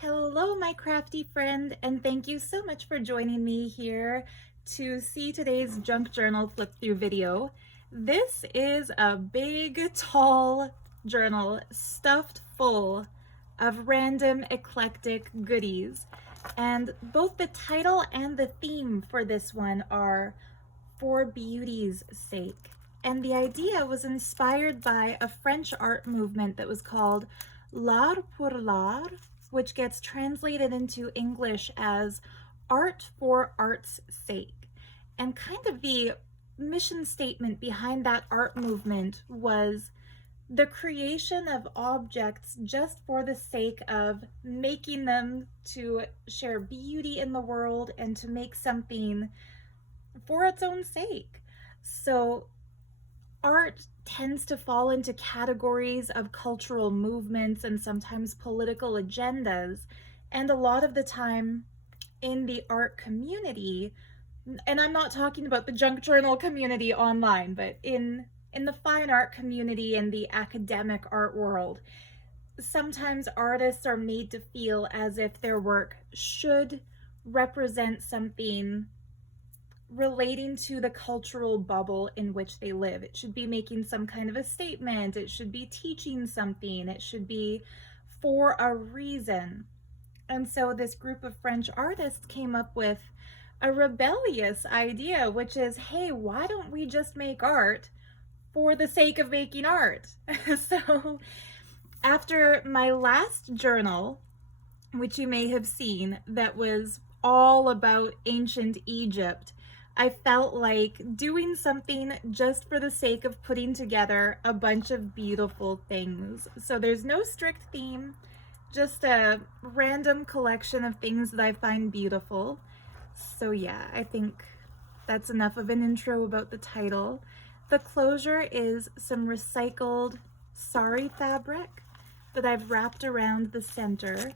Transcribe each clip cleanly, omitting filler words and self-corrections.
Hello, my crafty friend, and thank you so much for joining me here to see today's junk journal flip through video. This is a big, tall journal stuffed full of random eclectic goodies. And both the title and the theme for this one are For Beauty's Sake. And the idea was inspired by a French art movement that was called L'art pour l'art, which gets translated into English as art for art's sake. And kind of the mission statement behind that art movement was the creation of objects just for the sake of making them to share beauty in the world and to make something for its own sake. So art tends to fall into categories of cultural movements and sometimes political agendas. And a lot of the time in the art community, and I'm not talking about the junk journal community online, but in the fine art community and the academic art world, sometimes artists are made to feel as if their work should represent something relating to the cultural bubble in which they live. It should be making some kind of a statement. It should be teaching something. It should be for a reason. And so this group of French artists came up with a rebellious idea, which is, hey, why don't we just make art for the sake of making art? So after my last journal, which you may have seen, that was all about ancient Egypt, I felt like doing something just for the sake of putting together a bunch of beautiful things. So there's no strict theme, just a random collection of things that I find beautiful. So yeah, I think that's enough of an intro about the title. The closure is some recycled sari fabric that I've wrapped around the center,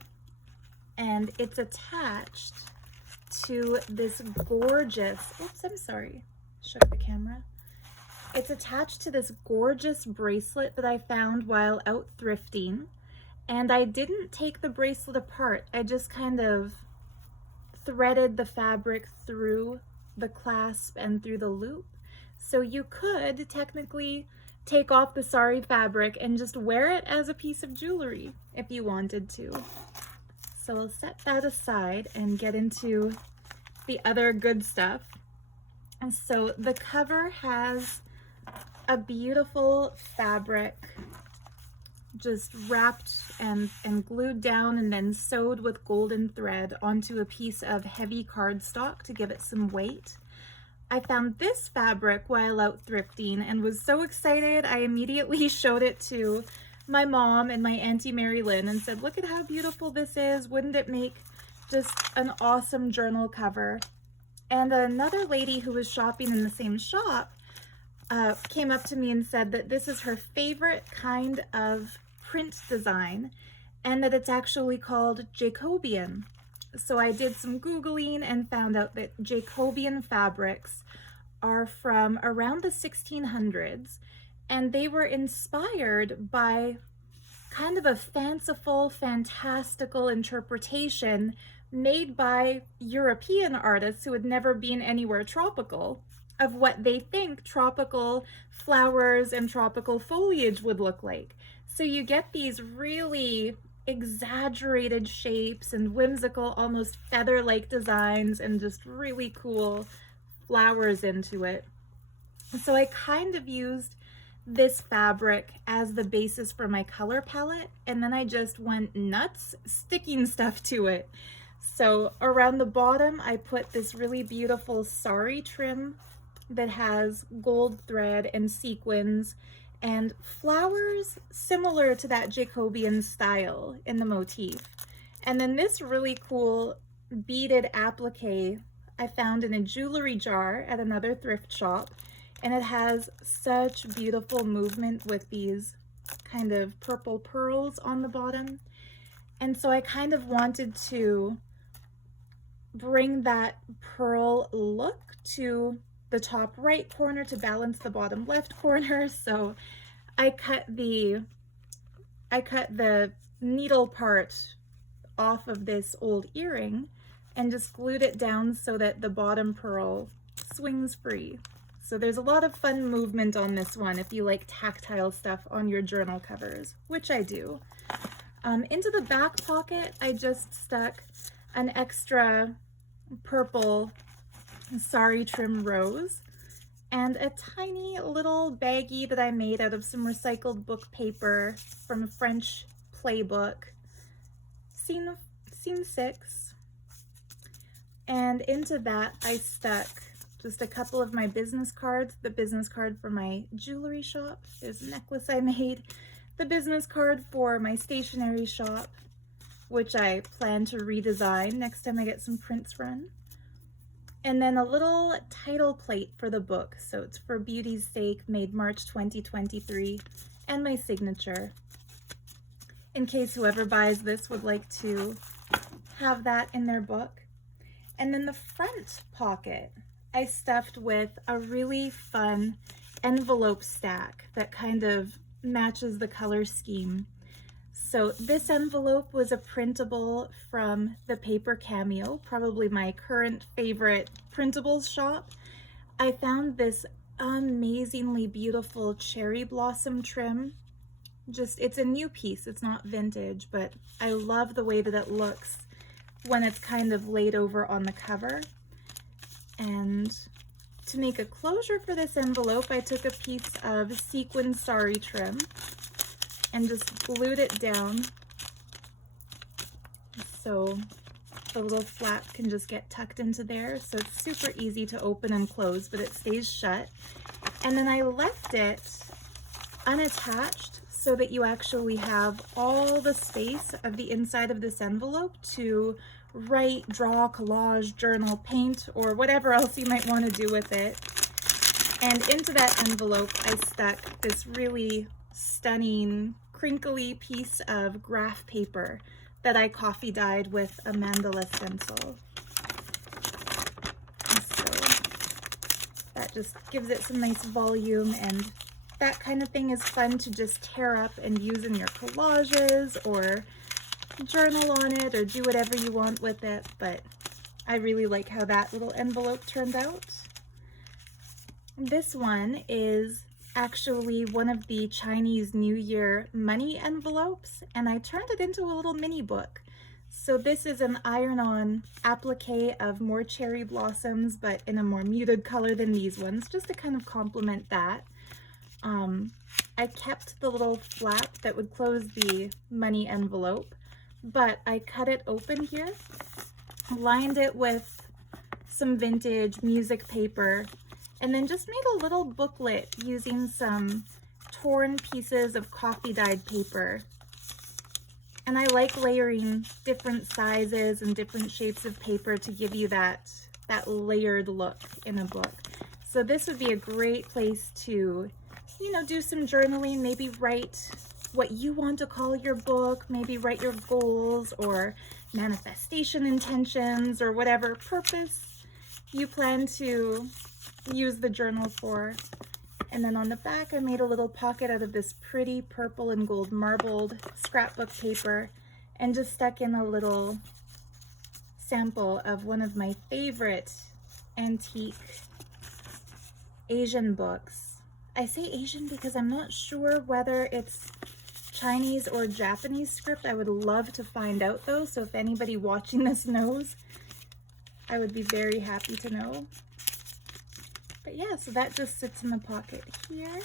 and it's attached to this gorgeous, oops, I'm sorry, shook the camera. It's attached to this gorgeous bracelet that I found while out thrifting. And I didn't take the bracelet apart. I just kind of threaded the fabric through the clasp and through the loop. So you could technically take off the sari fabric and just wear it as a piece of jewelry if you wanted to. So I'll set that aside and get into the other good stuff. And so the cover has a beautiful fabric just wrapped and glued down and then sewed with golden thread onto a piece of heavy cardstock to give it some weight. I found this fabric while out thrifting and was so excited I immediately showed it to my mom and my Auntie Mary Lynn and said, look at how beautiful this is. Wouldn't it make just an awesome journal cover? And another lady who was shopping in the same shop came up to me and said that this is her favorite kind of print design and that it's actually called Jacobean. So I did some Googling and found out that Jacobean fabrics are from around the 1600s. And they were inspired by kind of a fanciful, fantastical interpretation made by European artists who had never been anywhere tropical of what they think tropical flowers and tropical foliage would look like. So you get these really exaggerated shapes and whimsical, almost feather-like designs and just really cool flowers into it. So I kind of used this fabric as the basis for my color palette, and then I just went nuts sticking stuff to it. So around the bottom I put this really beautiful sari trim that has gold thread and sequins and flowers similar to that Jacobean style in the motif. And then this really cool beaded applique I found in a jewelry jar at another thrift shop, and it has such beautiful movement with these kind of purple pearls on the bottom. And so I kind of wanted to bring that pearl look to the top right corner to balance the bottom left corner. So I cut the needle part off of this old earring and just glued it down so that the bottom pearl swings free. So there's a lot of fun movement on this one if you like tactile stuff on your journal covers, which I do. Into the back pocket, I just stuck an extra purple sari trim rose and a tiny little baggie that I made out of some recycled book paper from a French playbook, scene 6. And into that I stuck just a couple of my business cards, the business card for my jewelry shop, there's a necklace I made, the business card for my stationery shop, which I plan to redesign next time I get some prints run, and then a little title plate for the book, so it's For Beauty's Sake, made March 2023, and my signature, in case whoever buys this would like to have that in their book. And then the front pocket I stuffed with a really fun envelope stack that kind of matches the color scheme. So this envelope was a printable from the Paper Cameo, probably my current favorite printables shop. I found this amazingly beautiful cherry blossom trim. It's a new piece, it's not vintage, but I love the way that it looks when it's kind of laid over on the cover. And to make a closure for this envelope, I took a piece of sequin sari trim and just glued it down so the little flap can just get tucked into there. So it's super easy to open and close, but it stays shut. And then I left it unattached so that you actually have all the space of the inside of this envelope to write, draw, collage, journal, paint, or whatever else you might want to do with it. And into that envelope, I stuck this really stunning, crinkly piece of graph paper that I coffee dyed with a mandala stencil. And so that just gives it some nice volume, and that kind of thing is fun to just tear up and use in your collages or journal on it or do whatever you want with it, but I really like how that little envelope turned out. This one is actually one of the Chinese New Year money envelopes, and I turned it into a little mini book. So this is an iron-on applique of more cherry blossoms, but in a more muted color than these ones, just to kind of complement that. I kept the little flap that would close the money envelope, but I cut it open here, lined it with some vintage music paper, and then just made a little booklet using some torn pieces of coffee dyed paper. And I like layering different sizes and different shapes of paper to give you that layered look in a book. So this would be a great place to, do some journaling, maybe write what you want to call your book, maybe write your goals or manifestation intentions or whatever purpose you plan to use the journal for. And then on the back, I made a little pocket out of this pretty purple and gold marbled scrapbook paper and just stuck in a little sample of one of my favorite antique Asian books. I say Asian because I'm not sure whether it's Chinese or Japanese script. I would love to find out though, so if anybody watching this knows, I would be very happy to know. But yeah, so that just sits in the pocket here.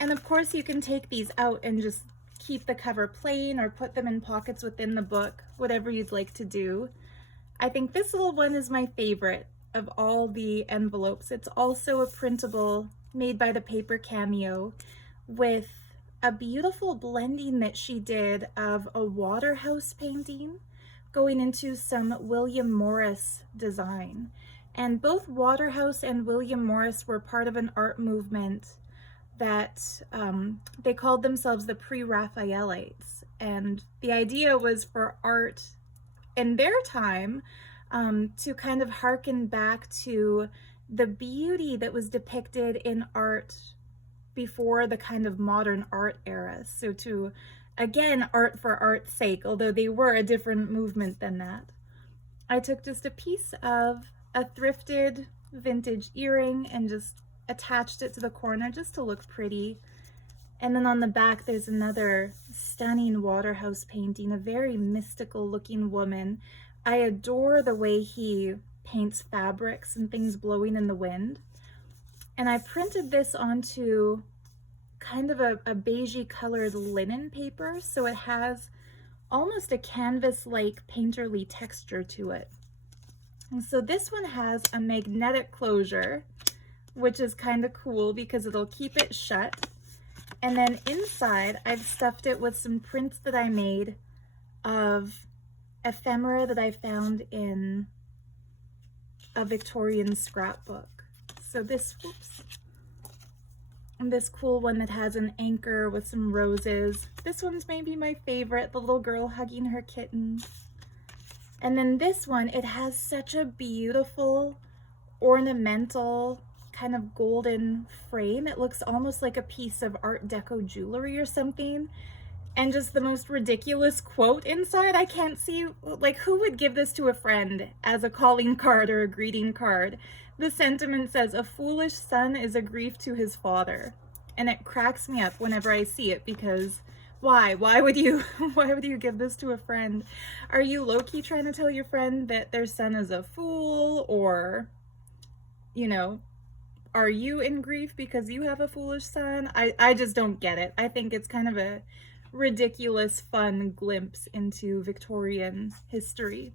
And of course you can take these out and just keep the cover plain or put them in pockets within the book, whatever you'd like to do. I think this little one is my favorite of all the envelopes. It's also a printable made by the Paper Cameo with a beautiful blending that she did of a Waterhouse painting going into some William Morris design. And both Waterhouse and William Morris were part of an art movement that they called themselves the Pre-Raphaelites. And the idea was for art in their time to kind of harken back to the beauty that was depicted in art before the kind of modern art era. So to again, art for art's sake, although they were a different movement than that. I took just a piece of a thrifted vintage earring and just attached it to the corner just to look pretty. And then on the back, there's another stunning Waterhouse painting, a very mystical looking woman. I adore the way he paints fabrics and things blowing in the wind. And I printed this onto kind of a beigey colored linen paper, so it has almost a canvas-like painterly texture to it. And so this one has a magnetic closure, which is kind of cool because it'll keep it shut. And then inside, I've stuffed it with some prints that I made of ephemera that I found in a Victorian scrapbook. So this cool one that has an anchor with some roses. This one's maybe my favorite, the little girl hugging her kitten. And then this one, it has such a beautiful ornamental kind of golden frame. It looks almost like a piece of Art Deco jewelry or something. And just the most ridiculous quote inside. I can't see, like, who would give this to a friend as a calling card or a greeting card? The sentiment says, "A foolish son is a grief to his father." And it cracks me up whenever I see it, because why would you give this to a friend? Are you low-key trying to tell your friend that their son is a fool? Or, you know, are you in grief because you have a foolish son? I just don't get it. I think it's kind of a ridiculous, fun glimpse into Victorian history.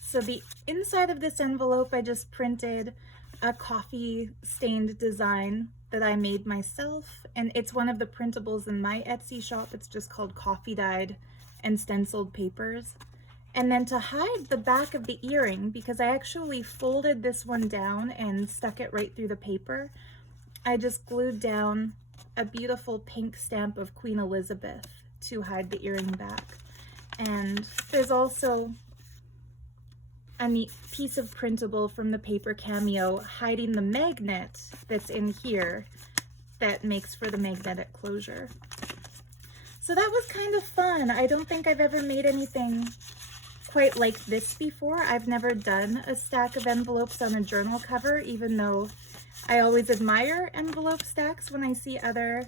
So the inside of this envelope, I just printed a coffee stained design that I made myself, and it's one of the printables in my Etsy shop. It's just called Coffee Dyed and Stenciled Papers. And then to hide the back of the earring, because I actually folded this one down and stuck it right through the paper, I just glued down a beautiful pink stamp of Queen Elizabeth to hide the earring back. And there's also a neat piece of printable from the Paper Cameo hiding the magnet that's in here that makes for the magnetic closure. So that was kind of fun. I don't think I've ever made anything quite like this before. I've never done a stack of envelopes on a journal cover, even though I always admire envelope stacks when I see other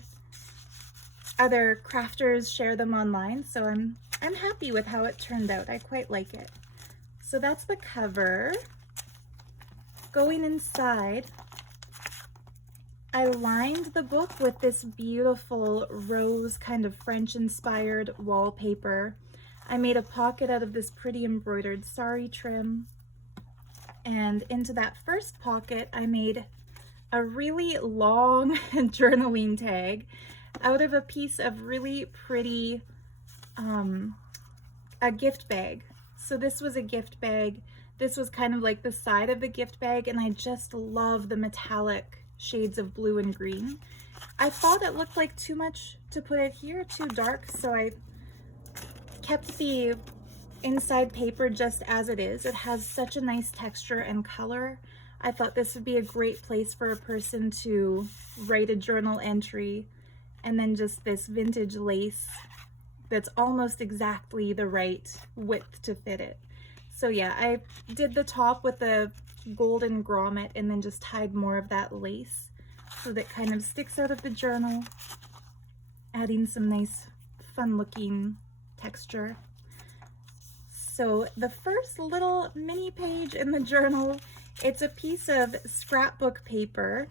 crafters share them online. So I'm happy with how it turned out. I quite like it. So that's the cover. Going inside, I lined the book with this beautiful rose kind of French inspired wallpaper. I made a pocket out of this pretty embroidered sari trim. And into that first pocket, I made a really long journaling tag out of a piece of really pretty, a gift bag. So this was a gift bag. This was kind of like the side of the gift bag, and I just love the metallic shades of blue and green. I thought it looked like too much to put it here, too dark, so I kept the inside paper just as it is. It has such a nice texture and color. I thought this would be a great place for a person to write a journal entry, and then just this vintage lace that's almost exactly the right width to fit it. So yeah, I did the top with a golden grommet and then just tied more of that lace so that kind of sticks out of the journal, adding some nice fun looking texture. So the first little mini page in the journal, it's a piece of scrapbook paper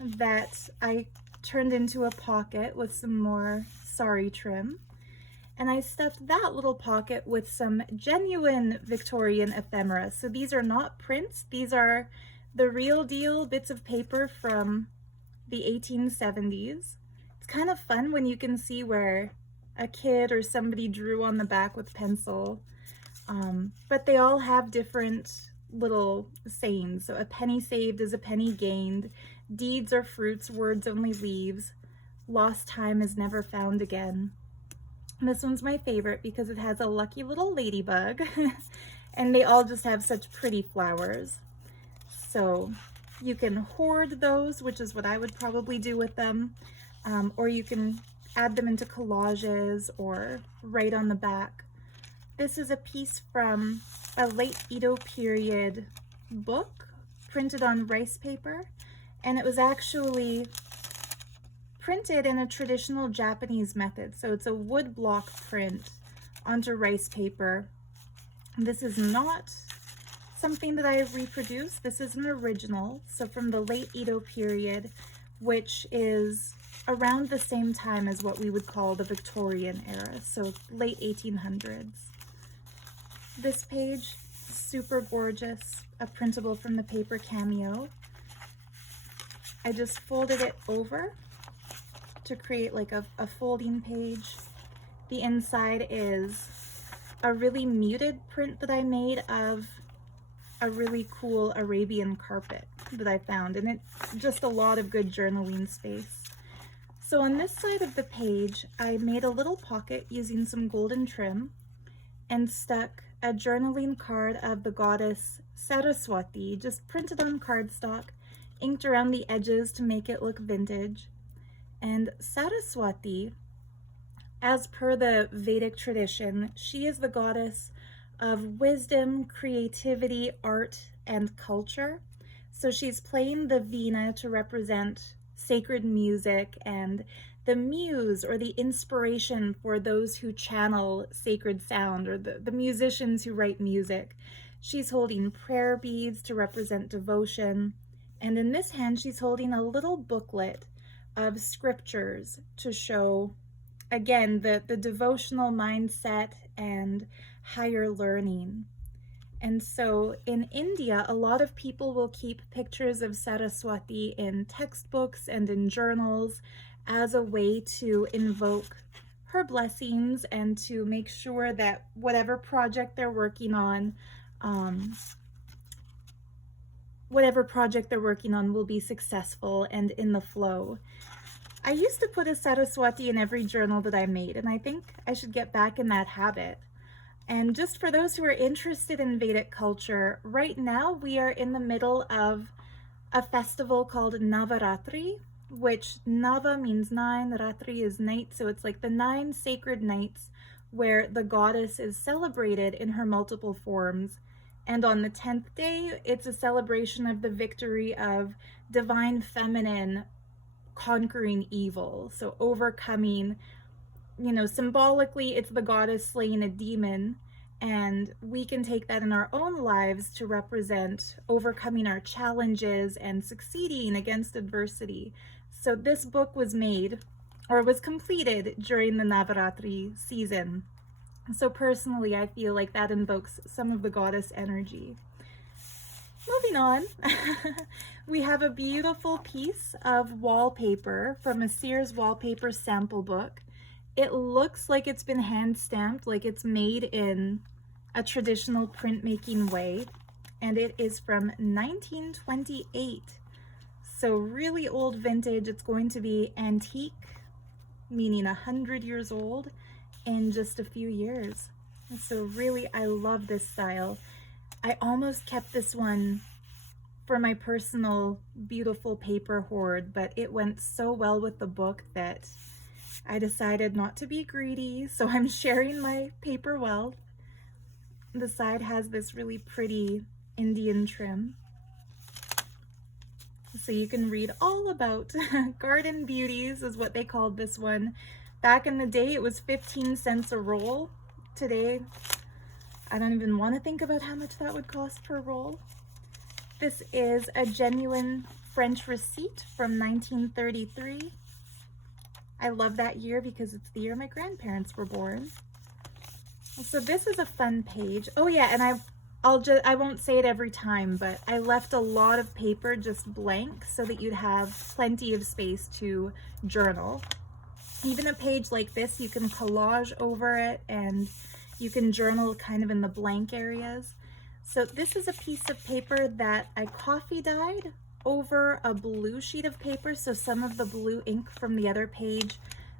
that I turned into a pocket with some more sari trim. And I stuffed that little pocket with some genuine Victorian ephemera. So these are not prints, these are the real deal bits of paper from the 1870s. It's kind of fun when you can see where a kid or somebody drew on the back with pencil. But they all have different little sayings. So a penny saved is a penny gained, deeds are fruits, words only leaves, lost time is never found again. This one's my favorite because it has a lucky little ladybug and they all just have such pretty flowers. So you can hoard those, which is what I would probably do with them, or you can add them into collages or write on the back. This is a piece from a late Edo period book printed on rice paper, and it was actually printed in a traditional Japanese method. So it's a wood block print onto rice paper. This is not something that I reproduced. This is an original, so from the late Edo period, which is around the same time as what we would call the Victorian era, so late 1800s. This page, super gorgeous, a printable from the Paper Cameo. I just folded it over to create like a folding page. The inside is a really muted print that I made of a really cool Arabian carpet that I found, and it's just a lot of good journaling space. So on this side of the page, I made a little pocket using some golden trim and stuck a journaling card of the goddess Saraswati, just printed on cardstock, inked around the edges to make it look vintage. And Saraswati, as per the Vedic tradition, she is the goddess of wisdom, creativity, art, and culture. So she's playing the veena to represent sacred music and the muse or the inspiration for those who channel sacred sound, or the musicians who write music. She's holding prayer beads to represent devotion. And in this hand, she's holding a little booklet of scriptures to show, again, the devotional mindset and higher learning. And so in India, a lot of people will keep pictures of Saraswati in textbooks and in journals as a way to invoke her blessings and to make sure that whatever project they're working on, will be successful and in the flow. I used to put a Saraswati in every journal that I made, and I think I should get back in that habit. And just for those who are interested in Vedic culture, right now we are in the middle of a festival called Navaratri, which Nava means 9, Ratri is night, so it's like the 9 sacred nights where the goddess is celebrated in her multiple forms. And on the 10th day, it's a celebration of the victory of divine feminine conquering evil, so overcoming, symbolically it's the goddess slaying a demon, and we can take that in our own lives to represent overcoming our challenges and succeeding against adversity. So this book was made, or was completed, during the Navaratri season. So personally, I feel like that invokes some of the goddess energy. Moving on, we have a beautiful piece of wallpaper from a Sears wallpaper sample book. It looks like it's been hand stamped, like it's made in a traditional printmaking way, and it is from 1928. So really old vintage. It's going to be antique, meaning 100 years old, in just a few years. So really, I love this style. I almost kept this one for my personal beautiful paper hoard, but it went so well with the book that I decided not to be greedy, so I'm sharing my paper wealth. The side has this really pretty Indian trim, so you can read all about garden beauties, is what they called this one. Back in the day, it was 15 cents a roll. Today, I don't even want to think about how much that would cost per roll. This is a genuine French receipt from 1933. I love that year because it's the year my grandparents were born. So this is a fun page. Oh yeah, and I won't say it every time, but I left a lot of paper just blank so that you'd have plenty of space to journal. Even a page like this, you can collage over it and you can journal kind of in the blank areas. So this is a piece of paper that I coffee dyed over a blue sheet of paper, so some of the blue ink from the other page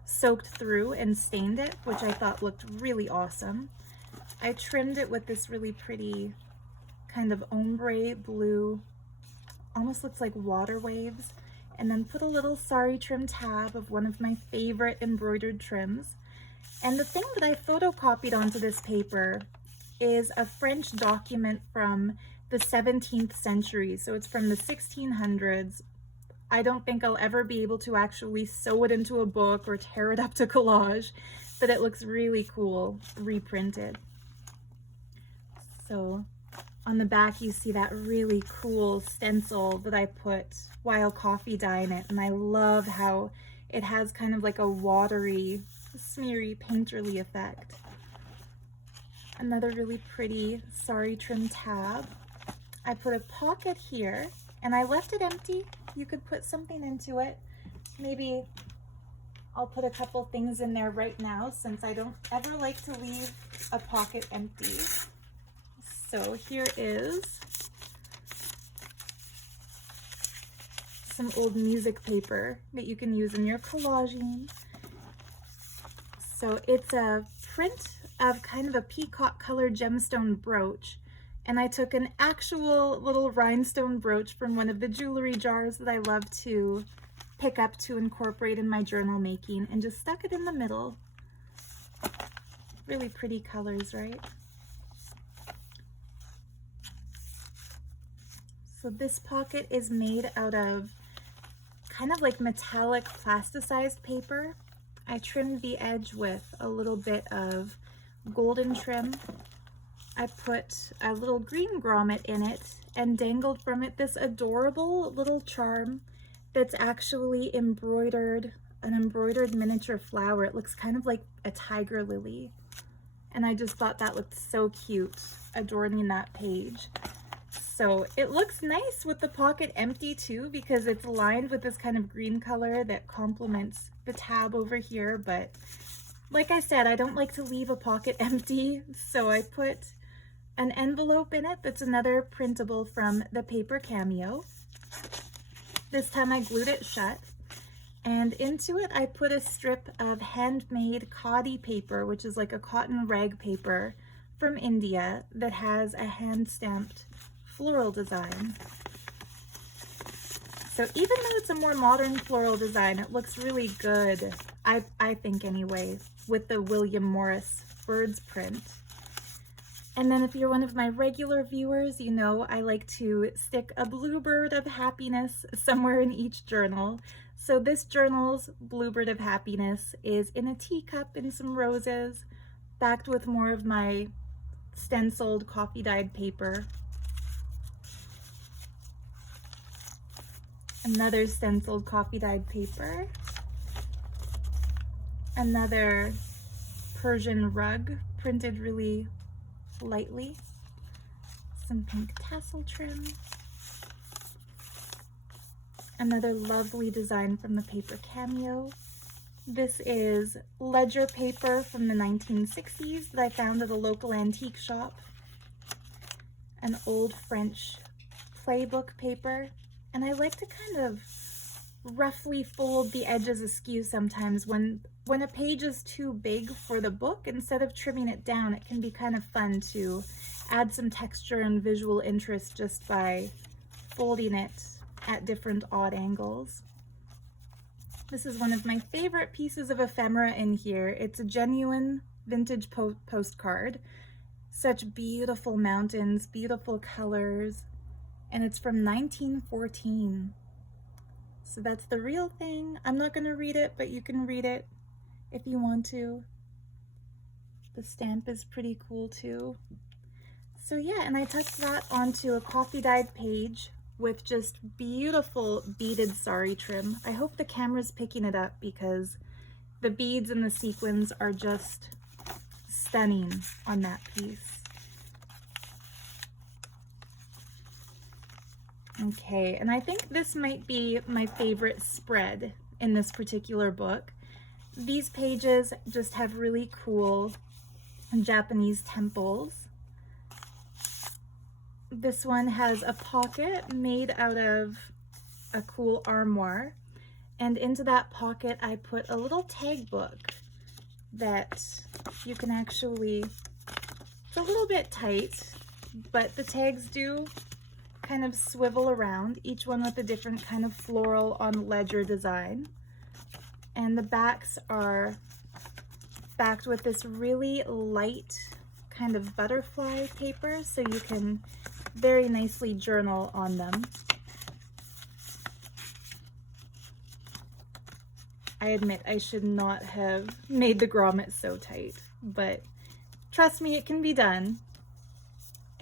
soaked through and stained it, which I thought looked really awesome. I trimmed it with this really pretty kind of ombre blue, almost looks like water waves, and then put a little sari trim tab of one of my favorite embroidered trims. And the thing that I photocopied onto this paper is a French document from the 17th century. So it's from the 1600s. I don't think I'll ever be able to actually sew it into a book or tear it up to collage, but it looks really cool reprinted. So on the back you see that really cool stencil that I put wild coffee dye in it, and I love how it has kind of like a watery, smeary, painterly effect. Another really pretty sari trim tab. I put a pocket here and I left it empty. You could put something into it. Maybe I'll put a couple things in there right now since I don't ever like to leave a pocket empty. So here is some old music paper that you can use in your collaging. So it's a print of kind of a peacock colored gemstone brooch, and I took an actual little rhinestone brooch from one of the jewelry jars that I love to pick up to incorporate in my journal making and just stuck it in the middle. Really pretty colors, right? So this pocket is made out of kind of like metallic plasticized paper. I trimmed the edge with a little bit of golden trim. I put a little green grommet in it and dangled from it this adorable little charm that's actually embroidered, an embroidered miniature flower. It looks kind of like a tiger lily. And I just thought that looked so cute, adorning that page. So it looks nice with the pocket empty too, because it's lined with this kind of green color that complements the tab over here. But like I said, I don't like to leave a pocket empty, so I put an envelope in it that's another printable from the Paper Cameo. This time I glued it shut, and into it I put a strip of handmade khadi paper, which is like a cotton rag paper from India that has a hand-stamped floral design. So even though it's a more modern floral design, it looks really good, I think anyway, with the William Morris birds print. And then if you're one of my regular viewers, you know I like to stick a bluebird of happiness somewhere in each journal. So this journal's bluebird of happiness is in a teacup and some roses, backed with more of my stenciled coffee dyed paper. Another stenciled coffee dyed paper. Another Persian rug printed really lightly. Some pink tassel trim. Another lovely design from the Paper Cameo. This is ledger paper from the 1960s that I found at a local antique shop. An old French playbook paper. And I like to kind of roughly fold the edges askew sometimes. When a page is too big for the book, instead of trimming it down, it can be kind of fun to add some texture and visual interest just by folding it at different odd angles. This is one of my favorite pieces of ephemera in here. It's a genuine vintage postcard. Such beautiful mountains, beautiful colors, and it's from 1914. So that's the real thing. I'm not going to read it, but you can read it if you want to. The stamp is pretty cool too. So yeah, and I tucked that onto a coffee dyed page with just beautiful beaded sari trim. I hope the camera's picking it up because the beads and the sequins are just stunning on that piece. Okay, and I think this might be my favorite spread in this particular book. These pages just have really cool Japanese temples. This one has a pocket made out of a cool armoire, and into that pocket I put a little tag book that you can actually, it's a little bit tight, but the tags do kind of swivel around, each one with a different kind of floral on ledger design. And the backs are backed with this really light kind of butterfly paper, so you can very nicely journal on them. I admit I should not have made the grommet so tight, but trust me, it can be done.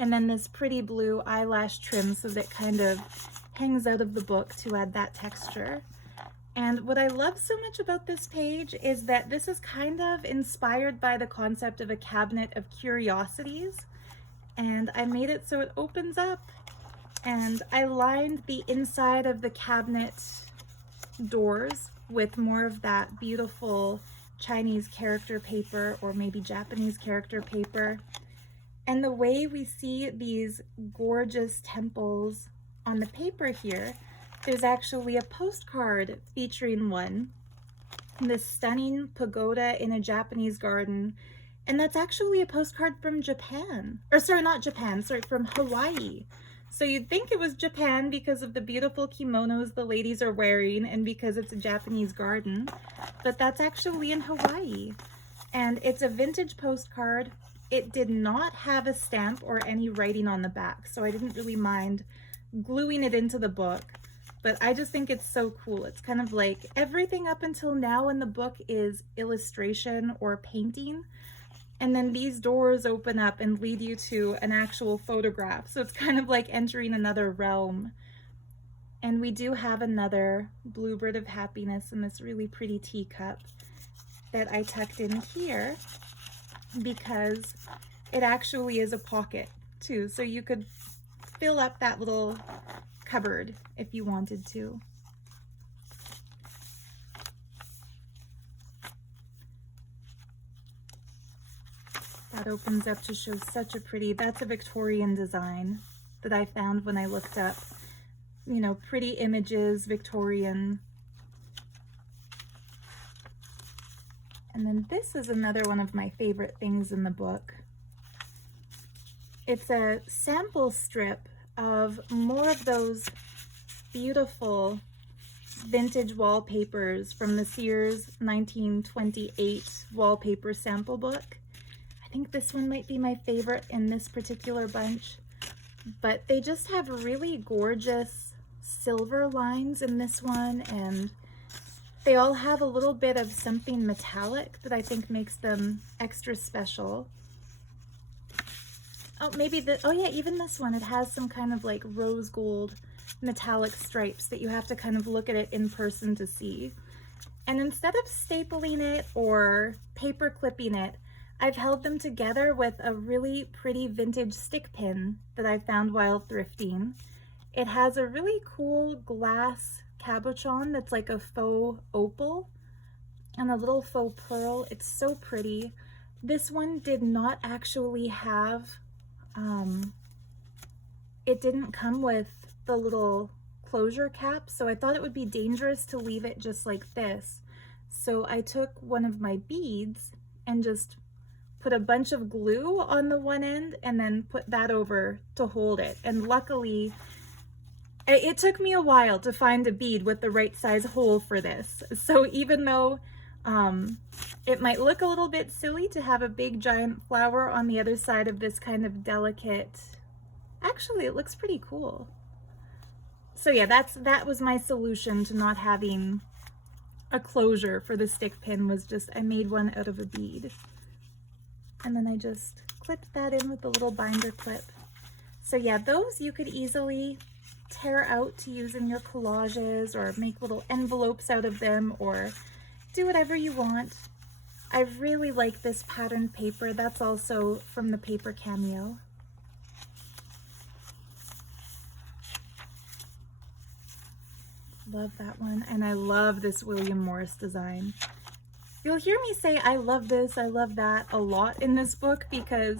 And then this pretty blue eyelash trim so that it kind of hangs out of the book to add that texture. And what I love so much about this page is that this is kind of inspired by the concept of a cabinet of curiosities. And I made it so it opens up, and I lined the inside of the cabinet doors with more of that beautiful Chinese character paper, or maybe Japanese character paper. And the way we see these gorgeous temples on the paper here, there's actually a postcard featuring one, this stunning pagoda in a Japanese garden. And that's actually a postcard from Japan, or sorry, not Japan, sorry, from Hawaii. So you'd think it was Japan because of the beautiful kimonos the ladies are wearing and because it's a Japanese garden, but that's actually in Hawaii. And it's a vintage postcard. It did not have a stamp or any writing on the back, so I didn't really mind gluing it into the book, but I just think it's so cool. It's kind of like everything up until now in the book is illustration or painting, and then these doors open up and lead you to an actual photograph. So it's kind of like entering another realm. And we do have another Bluebird of Happiness in this really pretty teacup that I tucked in here because it actually is a pocket too. So you could fill up that little cupboard if you wanted to. That opens up to show such a pretty, that's a Victorian design that I found when I looked up, you know, pretty images, Victorian. And then this is another one of my favorite things in the book. It's a sample strip of more of those beautiful vintage wallpapers from the Sears 1928 wallpaper sample book. I think this one might be my favorite in this particular bunch, but they just have really gorgeous silver lines in this one, and they all have a little bit of something metallic that I think makes them extra special. Oh, maybe oh yeah, even this one, it has some kind of like rose gold metallic stripes that you have to kind of look at it in person to see. And instead of stapling it or paper clipping it, I've held them together with a really pretty vintage stick pin that I found while thrifting. It has a really cool glass cabochon that's like a faux opal and a little faux pearl. It's so pretty. This one did not actually have, it didn't come with the little closure cap, so I thought it would be dangerous to leave it just like this. So I took one of my beads and just put a bunch of glue on the one end and then put that over to hold it. And luckily, it took me a while to find a bead with the right size hole for this. So even though it might look a little bit silly to have a big giant flower on the other side of this kind of delicate, actually it looks pretty cool. So yeah, that was my solution to not having a closure for the stick pin, was just I made one out of a bead. And then I just clipped that in with a little binder clip. So yeah, those you could easily tear out to use in your collages or make little envelopes out of them or do whatever you want. I really like this patterned paper. That's also from the Paper Cameo. Love that one. And I love this William Morris design. You'll hear me say I love this, I love that a lot in this book because,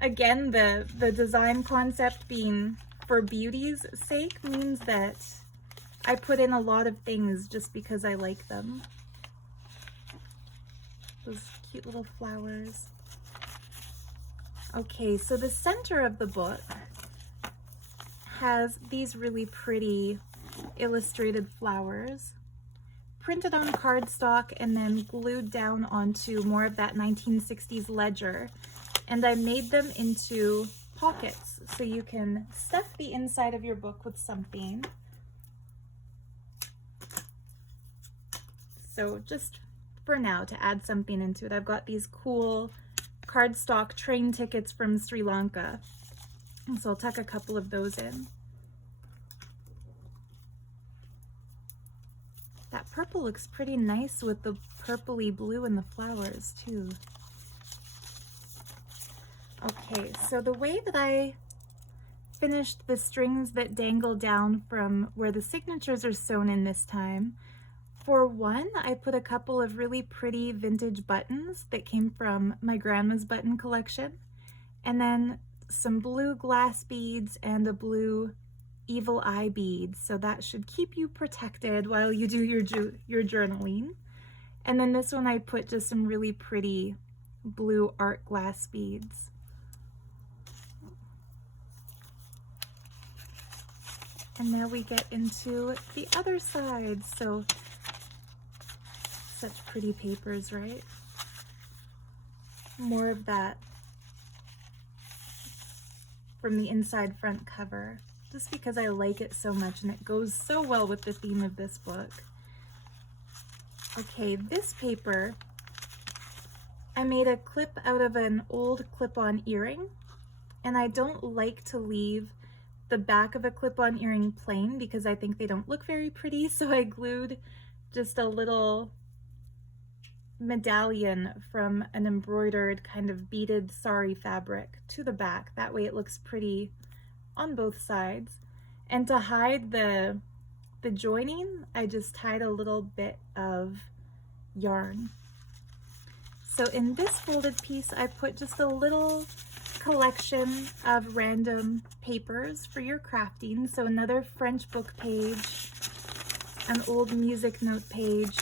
again, the design concept being for beauty's sake means that I put in a lot of things just because I like them. Those cute little flowers. Okay, so the center of the book has these really pretty illustrated flowers printed on cardstock and then glued down onto more of that 1960s ledger. And I made them into pockets so you can stuff the inside of your book with something. So just for now, to add something into it, I've got these cool cardstock train tickets from Sri Lanka. And so I'll tuck a couple of those in. That purple looks pretty nice with the purpley blue in the flowers too. Okay, so the way that I finished the strings that dangle down from where the signatures are sewn in this time, for one, I put a couple of really pretty vintage buttons that came from my grandma's button collection, and then some blue glass beads and a blue evil eye bead, so that should keep you protected while you do your journaling. And then this one I put just some really pretty blue art glass beads. And now we get into the other side. So such pretty papers, right? More of that from the inside front cover, just because I like it so much and it goes so well with the theme of this book. Okay, this paper, I made a clip out of an old clip-on earring, and I don't like to leave the back of a clip-on earring plain because I think they don't look very pretty, so I glued just a little medallion from an embroidered kind of beaded sari fabric to the back. That way it looks pretty on both sides. And to hide the joining, I just tied a little bit of yarn. So in this folded piece, I put just a little collection of random papers for your crafting. So another French book page, an old music note page,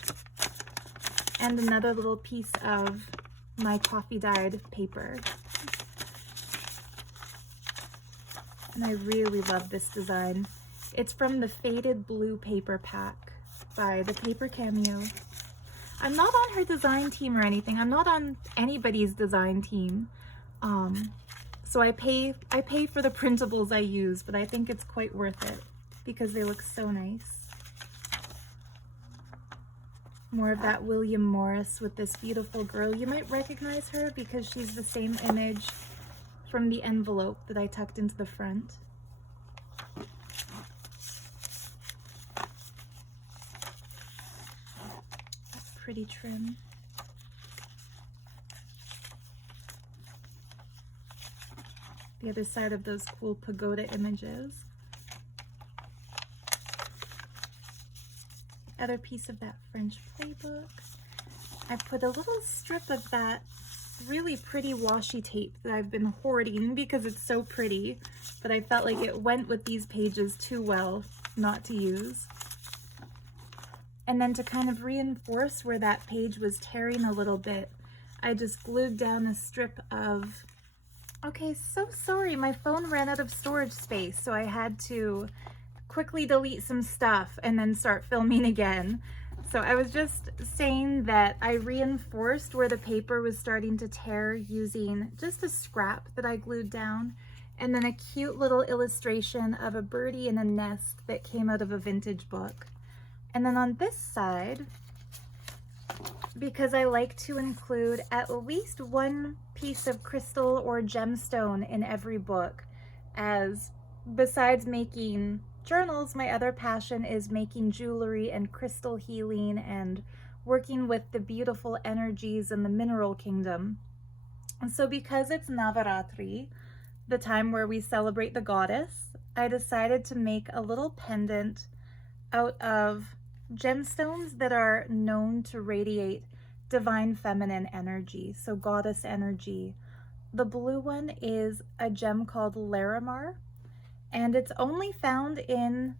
and another little piece of my coffee dyed paper. And I really love this design. It's from the Faded Blue paper pack by the Paper Cameo. I'm not on her design team or anything. I'm not on anybody's design team. So I pay for the printables I use, but I think it's quite worth it because they look so nice. More of that William Morris with this beautiful girl. You might recognize her because she's the same image from the envelope that I tucked into the front. That's pretty trim. The other side of those cool pagoda images. Other piece of that French playbook. I put a little strip of that really pretty washi tape that I've been hoarding because it's so pretty, but I felt like it went with these pages too well not to use. And then to kind of reinforce where that page was tearing a little bit, I just glued down a strip of, okay, so sorry, my phone ran out of storage space, so I had to quickly delete some stuff and then start filming again. So I was just saying that I reinforced where the paper was starting to tear using just a scrap that I glued down, and then a cute little illustration of a birdie in a nest that came out of a vintage book. And then on this side, because I like to include at least one piece of crystal or gemstone in every book, as besides making journals, my other passion is making jewelry and crystal healing and working with the beautiful energies in the mineral kingdom. And so because it's Navaratri, the time where we celebrate the goddess, I decided to make a little pendant out of gemstones that are known to radiate divine feminine energy, so goddess energy. The blue one is a gem called Larimar, and it's only found in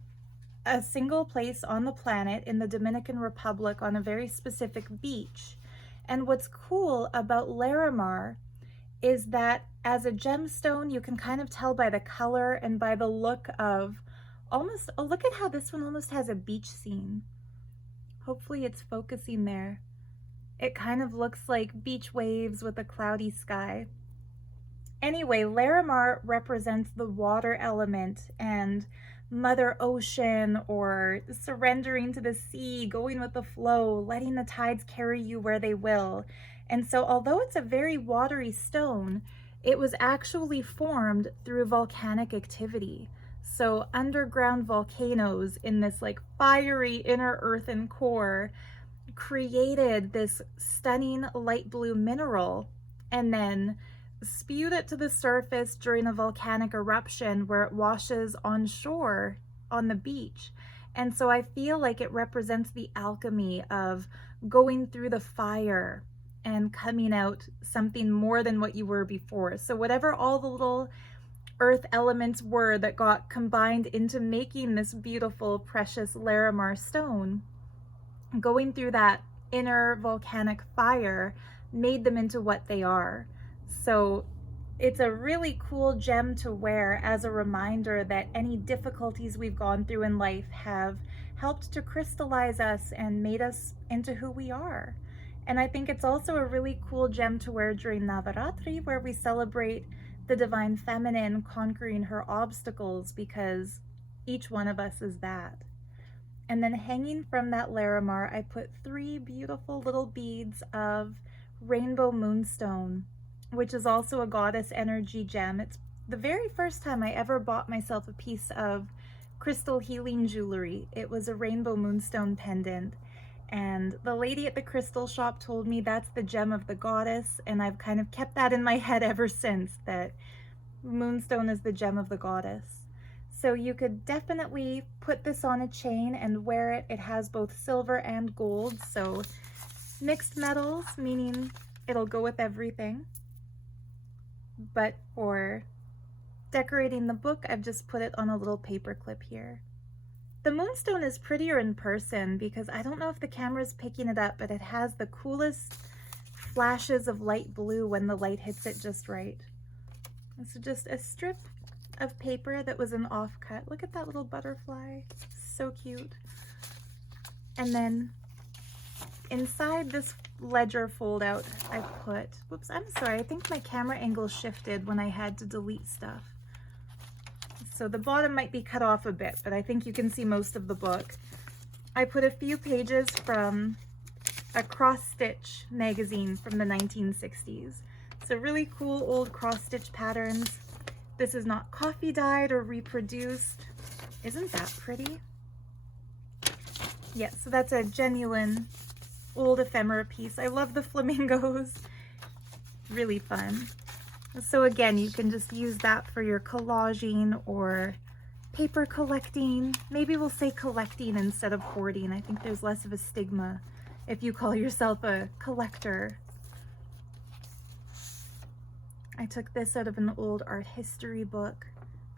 a single place on the planet in the Dominican Republic on a very specific beach. And what's cool about Larimar is that As a gemstone, you can kind of tell by the color and by the look of almost, oh, look at how this one almost has a beach scene. Hopefully it's focusing there. It kind of looks like beach waves with a cloudy sky. Anyway, Larimar represents the water element and Mother Ocean, or surrendering to the sea, going with the flow, letting the tides carry you where they will. And so although it's a very watery stone, it was actually formed through volcanic activity. So underground volcanoes in this like fiery inner earthen core created this stunning light blue mineral and then spewed it to the surface during a volcanic eruption where it washes on shore on the beach. And so I feel like it represents the alchemy of going through the fire and coming out something more than what you were before. So whatever all the little earth elements were that got combined into making this beautiful, precious Larimar stone, going through that inner volcanic fire made them into what they are. So it's a really cool gem to wear as a reminder that any difficulties we've gone through in life have helped to crystallize us and made us into who we are. And I think it's also a really cool gem to wear during Navaratri, where we celebrate the divine feminine conquering her obstacles, because each one of us is that. And then hanging from that Larimar, I put 3 beautiful little beads of rainbow moonstone, which is also a goddess energy gem. It's the very first time I ever bought myself a piece of crystal healing jewelry. It was a rainbow moonstone pendant. And the lady at the crystal shop told me that's the gem of the goddess, and I've kind of kept that in my head ever since, that moonstone is the gem of the goddess. So you could definitely put this on a chain and wear it. It has both silver and gold, so mixed metals, meaning it'll go with everything. But for decorating the book, I've just put it on a little paper clip here. The moonstone is prettier in person because I don't know if the camera's picking it up, but it has the coolest flashes of light blue when the light hits it just right. This is just a strip of paper that was an offcut. Look at that little butterfly, so cute. And then inside this ledger fold out, I put, whoops, I'm sorry, I think my camera angle shifted when I had to delete stuff. So the bottom might be cut off a bit, but I think you can see most of the book. I put a few pages from a cross-stitch magazine from the 1960s. So really cool old cross-stitch patterns. This is not coffee dyed or reproduced. Isn't that pretty? Yeah, so that's a genuine old ephemera piece. I love the flamingos. Really fun. So again, you can just use that for your collaging or paper collecting. Maybe we'll say collecting instead of hoarding. I think there's less of a stigma if you call yourself a collector. I took this out of an old art history book.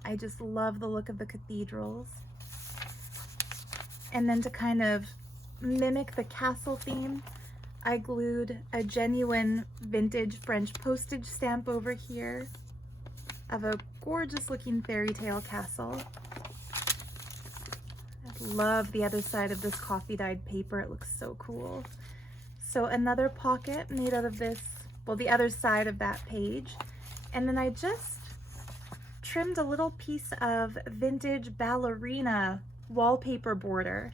I just love the look of the cathedrals. And then to kind of mimic the castle theme, I glued a genuine vintage French postage stamp over here of a gorgeous looking fairy tale castle. I love the other side of this coffee dyed paper. It looks so cool. So another pocket made out of this, well, the other side of that page. And then I just trimmed a little piece of vintage ballerina wallpaper border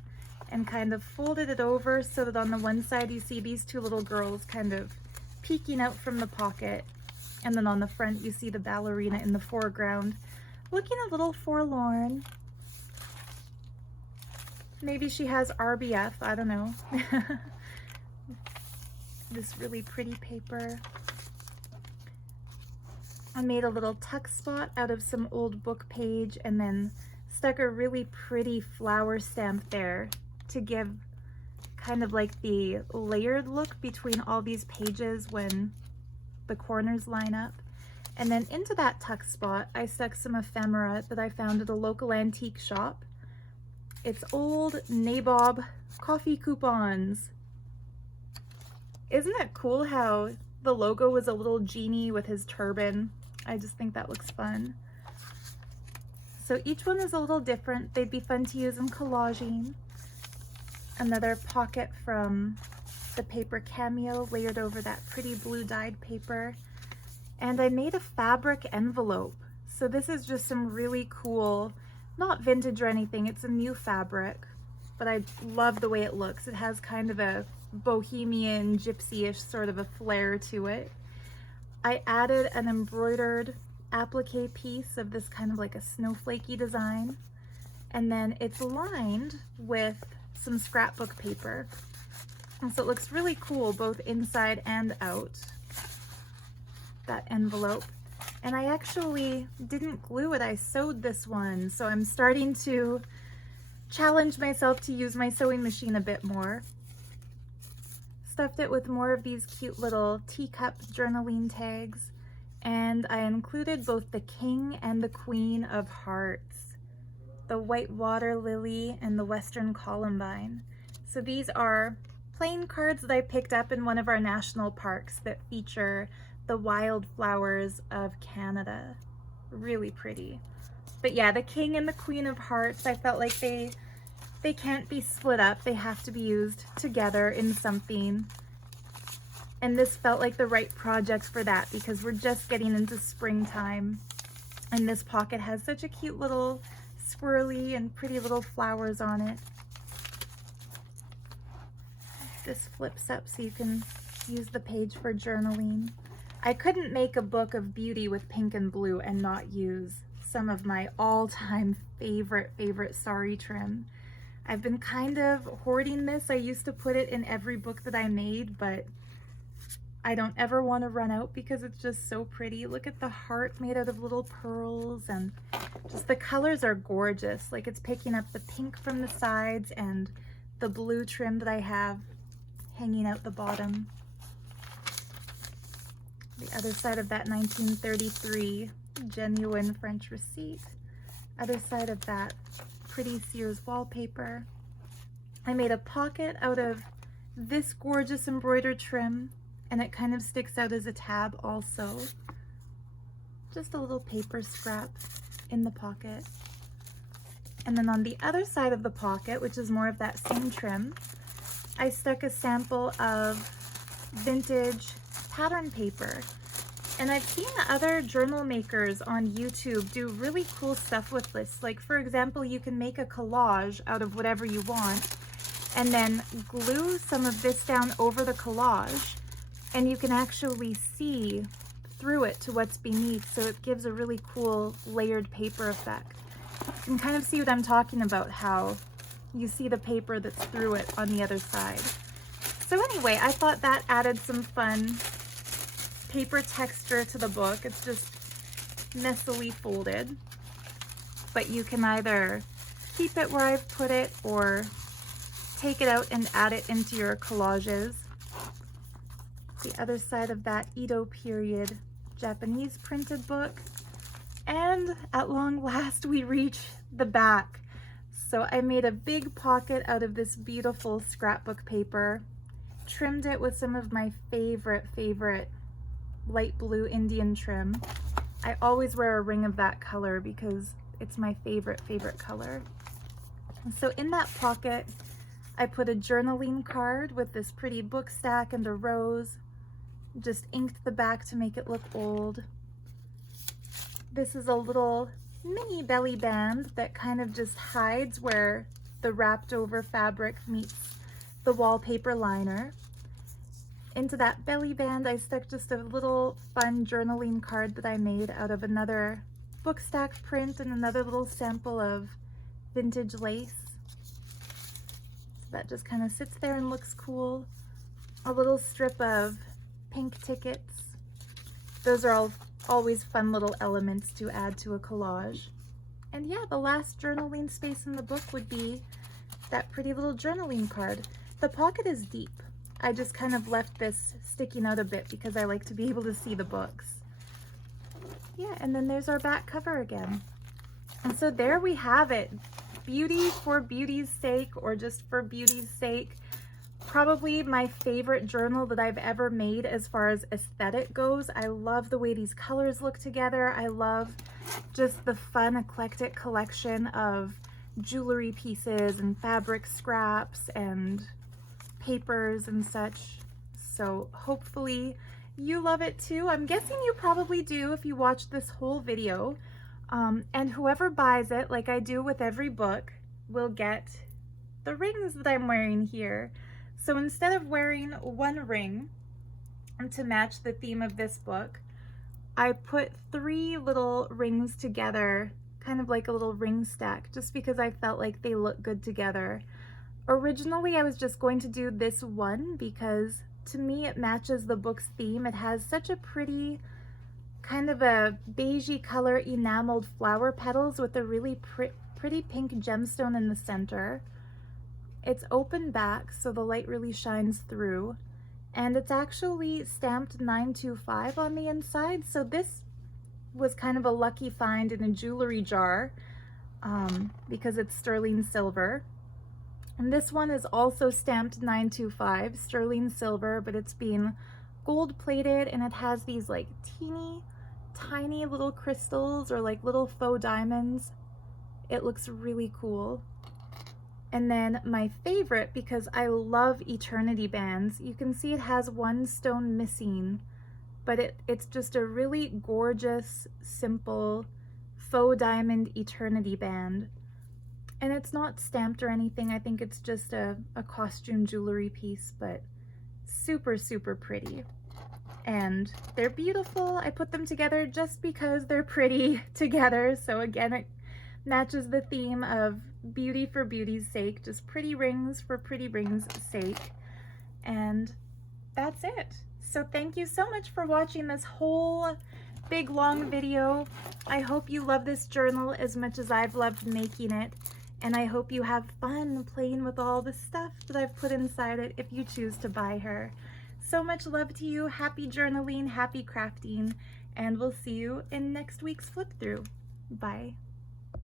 and kind of folded it over so that on the one side you see these 2 little girls kind of peeking out from the pocket, and then on the front you see the ballerina in the foreground looking a little forlorn. Maybe she has RBF, I don't know. This really pretty paper. I made a little tuck spot out of some old book page and then stuck a really pretty flower stamp there to give kind of like the layered look between all these pages when the corners line up. And then into that tuck spot, I stuck some ephemera that I found at a local antique shop. It's old nabob coffee coupons. Isn't it cool how the logo was a little genie with his turban? I just think that looks fun. So each one is a little different. They'd be fun to use in collaging. Another pocket from the Paper Cameo layered over that pretty blue dyed paper. And I made a fabric envelope. So this is just some really cool, not vintage or anything, it's a new fabric, but I love the way it looks. It has kind of a bohemian, gypsy-ish sort of a flair to it. I added an embroidered applique piece of this kind of like a snowflakey design, and then it's lined with some scrapbook paper. And so it looks really cool both inside and out, that envelope. And I actually didn't glue it, I sewed this one. So I'm starting to challenge myself to use my sewing machine a bit more. Stuffed it with more of these cute little teacup journaling tags. And I included both the King and the Queen of Hearts, the white water lily and the western columbine. So these are plain cards that I picked up in one of our national parks that feature the wildflowers of Canada. Really pretty. But yeah, the King and the Queen of Hearts, I felt like they can't be split up. They have to be used together in something. And this felt like the right project for that because we're just getting into springtime. And this pocket has such a cute little swirly and pretty little flowers on it. This flips up so you can use the page for journaling. I couldn't make a book of beauty with pink and blue and not use some of my all-time favorite sari trim. I've been kind of hoarding this. I used to put it in every book that I made, but I don't ever want to run out because it's just so pretty. Look at the heart made out of little pearls, and just the colors are gorgeous. Like it's picking up the pink from the sides and the blue trim that I have hanging out the bottom. The other side of that 1933 genuine French receipt. Other side of that pretty Sears wallpaper. I made a pocket out of this gorgeous embroidered trim, and it kind of sticks out as a tab also. Just a little paper scrap in the pocket. And then on the other side of the pocket, which is more of that same trim, I stuck a sample of vintage pattern paper. And I've seen other journal makers on YouTube do really cool stuff with this. Like for example, you can make a collage out of whatever you want and then glue some of this down over the collage, and you can actually see through it to what's beneath, so it gives a really cool layered paper effect. You can kind of see what I'm talking about, how you see the paper that's through it on the other side. So anyway, I thought that added some fun paper texture to the book. It's just messily folded, but you can either keep it where I've put it or take it out and add it into your collages. The other side of that Edo period Japanese printed book, and at long last we reach the back. So I made a big pocket out of this beautiful scrapbook paper, trimmed it with some of my favorite light blue Indian trim. I always wear a ring of that color because it's my favorite color. And so in that pocket, I put a journaling card with this pretty book stack and a rose. Just inked the back to make it look old. This is a little mini belly band that kind of just hides where the wrapped over fabric meets the wallpaper liner. Into that belly band, I stuck just a little fun journaling card that I made out of another book stack print and another little sample of vintage lace. So that just kind of sits there and looks cool. A little strip of pink tickets. Those are always fun little elements to add to a collage. And yeah, the last journaling space in the book would be that pretty little journaling card. The pocket is deep. I just kind of left this sticking out a bit because I like to be able to see the books. Yeah, and then there's our back cover again. And so there we have it. Beauty for beauty's sake, or just for beauty's sake. probably my favorite journal that I've ever made as far as aesthetic goes. I love the way these colors look together. I love just the fun eclectic collection of jewelry pieces and fabric scraps and papers and such. So hopefully you love it too. I'm guessing you probably do if you watch this whole video. And whoever buys it, like I do with every book, will get the rings that I'm wearing here. So instead of wearing one ring to match the theme of this book, I put 3 little rings together, kind of like a little ring stack, just because I felt like they look good together. Originally, I was just going to do this one because to me it matches the book's theme. It has such a pretty, kind of a beigey color enameled flower petals with a really pretty pink gemstone in the center. It's open back, so the light really shines through. And it's actually stamped 925 on the inside, so this was kind of a lucky find in a jewelry jar because it's sterling silver. And this one is also stamped 925, sterling silver, but it's being gold plated, and it has these like teeny tiny little crystals or like little faux diamonds. It looks really cool. And then my favorite, because I love eternity bands, you can see it has one stone missing, but it's just a really gorgeous, simple faux diamond eternity band. And it's not stamped or anything. I think it's just a costume jewelry piece, but super, super pretty. And they're beautiful. I put them together just because they're pretty together. So again, it matches the theme of beauty for beauty's sake, just pretty rings for pretty rings' sake. And that's it. So thank you so much for watching this whole big long video. I hope you love this journal as much as I've loved making it. And I hope you have fun playing with all the stuff that I've put inside it if you choose to buy her. So much love to you. Happy journaling, happy crafting, and we'll see you in next week's flip through. Bye.